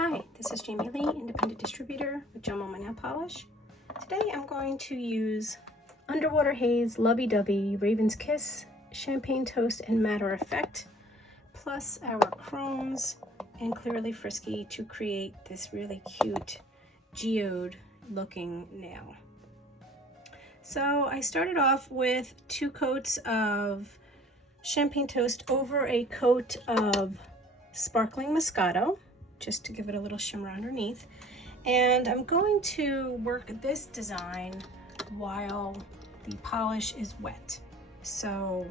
Hi, this is Jamie Lee, independent distributor with GelMoment Nail Polish. Today I'm going to use Underwater Haze, Lovey Dovey, Raven's Kiss, Champagne Toast, and Matter Effect, plus our chromes and Clearly Frisky to create this really cute geode looking nail. So I started off with 2 coats of Champagne Toast over a coat of sparkling Moscato, just to give it a little shimmer underneath. And I'm going to work this design while the polish is wet. So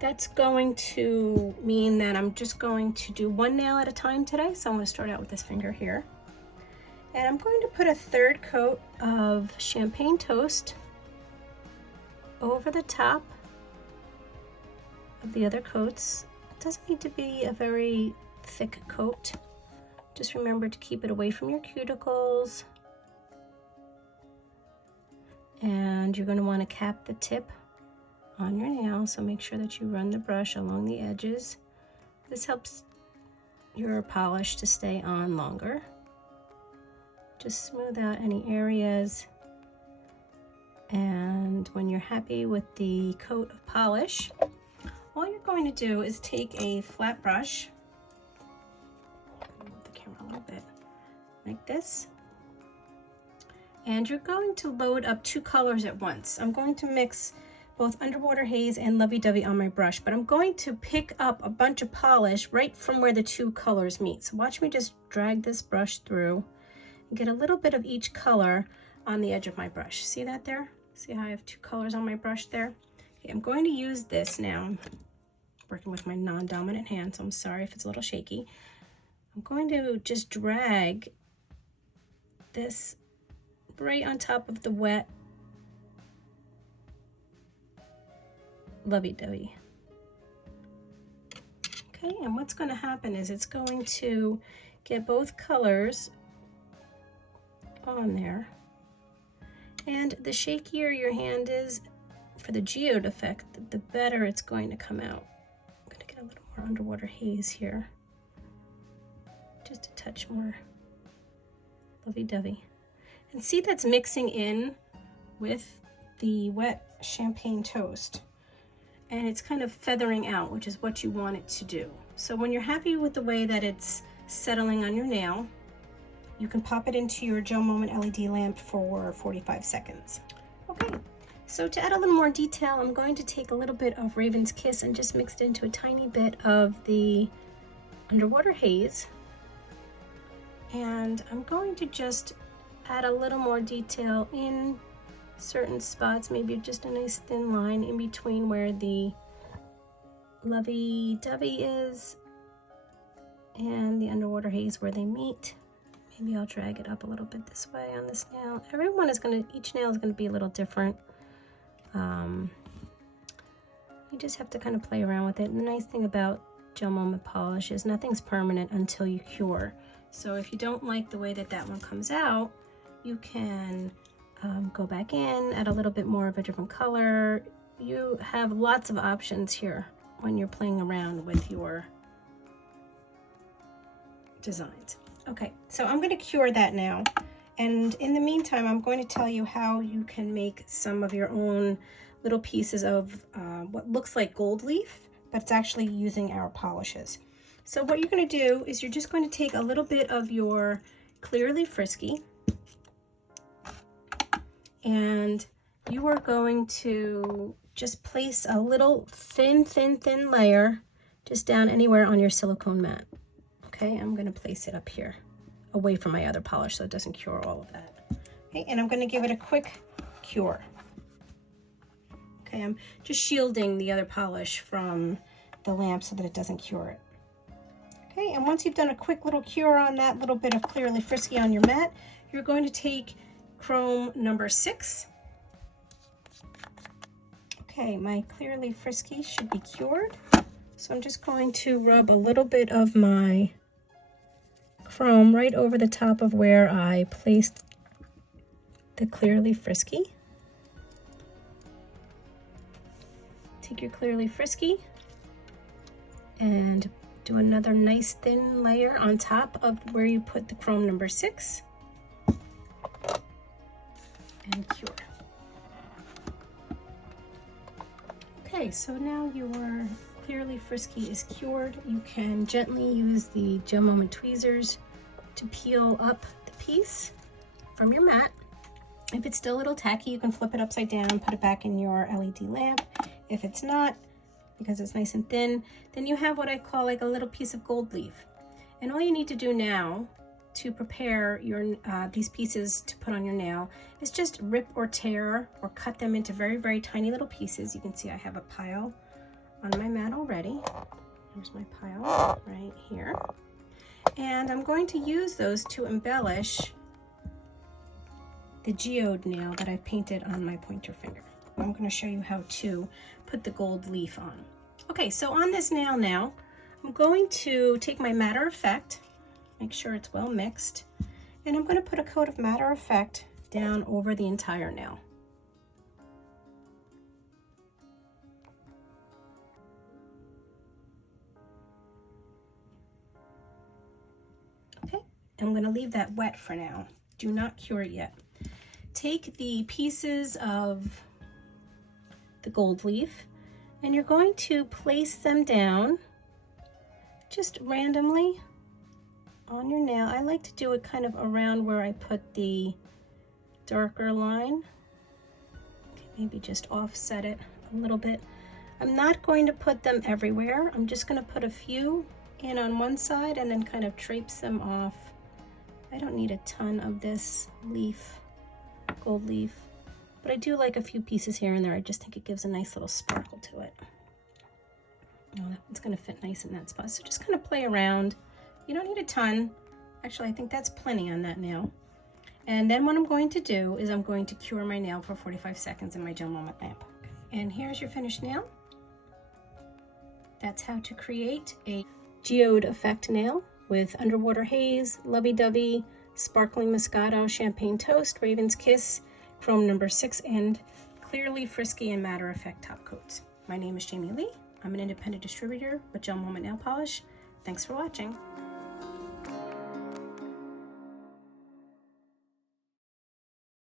that's going to mean that I'm just going to do 1 nail at a time today. So I'm going to start out with this finger here. And I'm going to put a 3rd coat of Champagne Toast over the top of the other coats. It doesn't need to be a very thick coat. Just remember to keep it away from your cuticles. And you're going to want to cap the tip on your nail, so make sure that you run the brush along the edges. This helps your polish to stay on longer. Just smooth out any areas. And when you're happy with the coat of polish, all you're going to do is take a flat brush, move the camera a little bit, like this, and you're going to load up 2 colors at once. I'm going to mix both Underwater Haze and Lovey Dovey on my brush, but I'm going to pick up a bunch of polish right from where the 2 colors meet. So watch me just drag this brush through and get a little bit of each color on the edge of my brush. See that there? See how I have 2 colors on my brush there? Okay, I'm going to use this now. I'm working with my non-dominant hand, so I'm sorry if it's a little shaky. I'm going to just drag this right on top of the wet Lovey Dovey. Okay, and what's going to happen is it's going to get both colors on there. And the shakier your hand is for the geode effect, the better it's going to come out. I'm going to get a little more Underwater Haze here. Just a touch more Lovey Dovey. And see, that's mixing in with the wet Champagne Toast. And it's kind of feathering out, which is what you want it to do. So when you're happy with the way that it's settling on your nail, you can pop it into your GelMoment LED lamp for 45 seconds. Okay, so to add a little more detail, I'm going to take a little bit of Raven's Kiss and just mix it into a tiny bit of the Underwater Haze. And I'm going to just add a little more detail in certain spots, maybe just a nice thin line in between where the Lovey Dovey is and the Underwater Haze where they meet. Maybe I'll drag it up a little bit this way on this nail. Each nail is going to be a little different. You just have to kind of play around with it. And the nice thing about GelMoment polish is nothing's permanent until you cure. So if you don't like the way that one comes out, you can go back in, add a little bit more of a different color. You have lots of options here when you're playing around with your designs. Okay, so I'm going to cure that now. And in the meantime, I'm going to tell you how you can make some of your own little pieces of what looks like gold leaf, but it's actually using our polishes. So what you're going to do is you're just going to take a little bit of your Clearly Frisky, and you are going to just place a little thin layer just down anywhere on your silicone mat. Okay, I'm going to place it up here away from my other polish so it doesn't cure all of that. Okay, and I'm going to give it a quick cure. Okay, I'm just shielding the other polish from the lamp so that it doesn't cure it. Okay, and once you've done a quick little cure on that little bit of Clearly Frisky on your mat, you're going to take chrome number 6. Okay, my Clearly Frisky should be cured. So I'm just going to rub a little bit of my chrome right over the top of where I placed the Clearly Frisky. Take your Clearly Frisky and Do another nice thin layer on top of where you put the chrome number 6 and cure. Okay, so now your Clearly Frisky is cured. You can gently use the GelMoment tweezers to peel up the piece from your mat. If it's still a little tacky, you can flip it upside down, put it back in your LED lamp. If it's not, because it's nice and thin, then you have what I call like a little piece of gold leaf. And all you need to do now to prepare your these pieces to put on your nail is just rip or tear or cut them into very, very tiny little pieces. You can see I have a pile on my mat already. Here's my pile right here. And I'm going to use those to embellish the geode nail that I've painted on my pointer finger. I'm going to show you how to put the gold leaf on. Okay, so on this nail now, I'm going to take my Matter of Effect, make sure it's well mixed, and I'm going to put a coat of Matter of Effect down over the entire nail. Okay, I'm going to leave that wet for now. Do not cure it yet. Take the pieces of the gold leaf and you're going to place them down just randomly on your nail. I like to do it kind of around where I put the darker line. Okay, maybe just offset it a little bit. I'm not going to put them everywhere. I'm just going to put a few in on one side and then kind of traipse them off. I don't need a ton of this leaf, gold leaf, but I do like a few pieces here and there. I just think it gives a nice little sparkle to it. Oh, that one's going to fit nice in that spot. So just kind of play around. You don't need a ton. Actually, I think that's plenty on that nail. And then what I'm going to do is I'm going to cure my nail for 45 seconds in my GelMoment lamp. And here's your finished nail. That's how to create a geode effect nail with underwater haze, lovey-dovey, sparkling Moscato, champagne toast, raven's kiss, chrome number 6, and Clearly Frisky and Matter Effect top coats. My name is Jamie Lee. I'm an independent distributor with GelMoment Nail Polish. Thanks for watching.